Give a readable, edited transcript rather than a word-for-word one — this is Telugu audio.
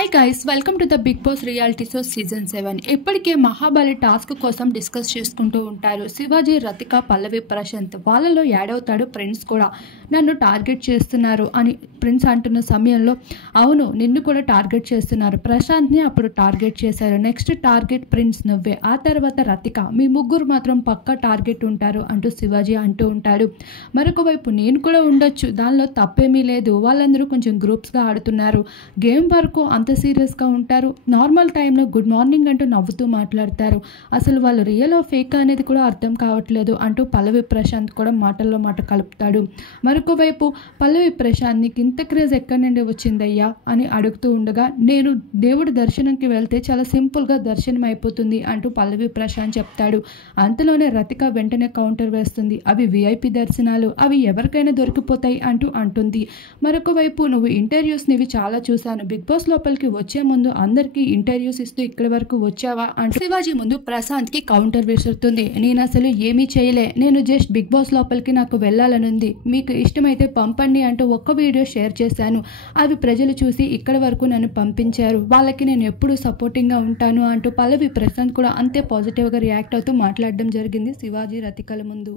Hi guys, welcome to the Bigg Boss reality show season 7. ఇప్పటికే మహాబలి టాస్క్ కోసం డిస్కస్ చేసుకుంటూ ఉంటారు. శివాజీ, రతిక, పల్లవి, ప్రశాంత్. వాళ్ళలో యాడవుతాడు ప్రిన్స్ కూడా. నన్ను టార్గెట్ చేస్తున్నారు అని ప్రిన్స్ అంటున్న సమయంలో, అవును నిన్ను కూడా టార్గెట్ చేస్తున్నారు. ప్రశాంత్ని అప్పుడు టార్గెట్ చేశారు. నెక్స్ట్ టార్గెట్ ప్రిన్స్ నువ్వే, ఆ తర్వాత రతిక. మీ ముగ్గురు మాత్రం పక్కా టార్గెట్ ఉంటారు అంటూ శివాజీ అంటూ ఉంటాడు. మరొక వైపు నేను కూడా ఉండొచ్చు, దానిలో తప్పేమీ లేదు. వాళ్ళందరూ కొంచెం గ్రూప్స్గా ఆడుతున్నారు. గేమ్ వరకు అంత సీరియస్గా ఉంటారు. నార్మల్ టైంలో గుడ్ మార్నింగ్ అంటూ నవ్వుతూ మాట్లాడతారు. అసలు వాళ్ళు రియల్ ఆ ఫేక్ అనేది కూడా అర్థం కావట్లేదు అంటూ పల్లవి ప్రశాంత్ కూడా మాటల్లో మాట కలుపుతాడు. మరొక వైపు పల్లవి ప్రశాంత్, నీకు ఇంత క్రేజ్ ఎక్కడి నుండి వచ్చిందయ్యా అని అడుగుతూ ఉండగా, నేను దేవుడి దర్శనంకి వెళ్తే చాలా సింపుల్గా దర్శనం అయిపోతుంది అంటూ పల్లవి ప్రశాంత్ చెప్తాడు. అంతలోనే రతిక వెంటనే కౌంటర్ వేస్తుంది. అవి విఐపి దర్శనాలు, అవి ఎవరికైనా దొరికిపోతాయి అంటూ అంటుంది. మరొక వైపు నువ్వు ఇంటర్వ్యూస్ నివి చాలా చూశాను, బిగ్ బాస్ లోపలికి వచ్చే ముందు అందరికీ ఇంటర్వ్యూస్ ఇస్తూ ఇక్కడి వరకు వచ్చావా అంటూ శివాజీ ముందు ప్రశాంత్ కి కౌంటర్ విసురుతుంది. నేను అసలు ఏమీ చేయలే, నేను జస్ట్ బిగ్ బాస్ లోపలికి నాకు వెళ్ళాలనుంది, మీకు ఇష్టమైతే పంపండి అంటూ ఒక్క వీడియో షేర్ చేశాను. అవి ప్రజలు చూసి ఇక్కడి వరకు నన్ను పంపించారు, వాళ్ళకి నేను ఎప్పుడూ సపోర్టింగ్గా ఉంటాను అంటూ పల్లవి ప్రశాంత్ కూడా అంతే పాజిటివ్గా రియాక్ట్ అవుతూ మాట్లాడడం జరిగింది శివాజీ రతికల ముందు.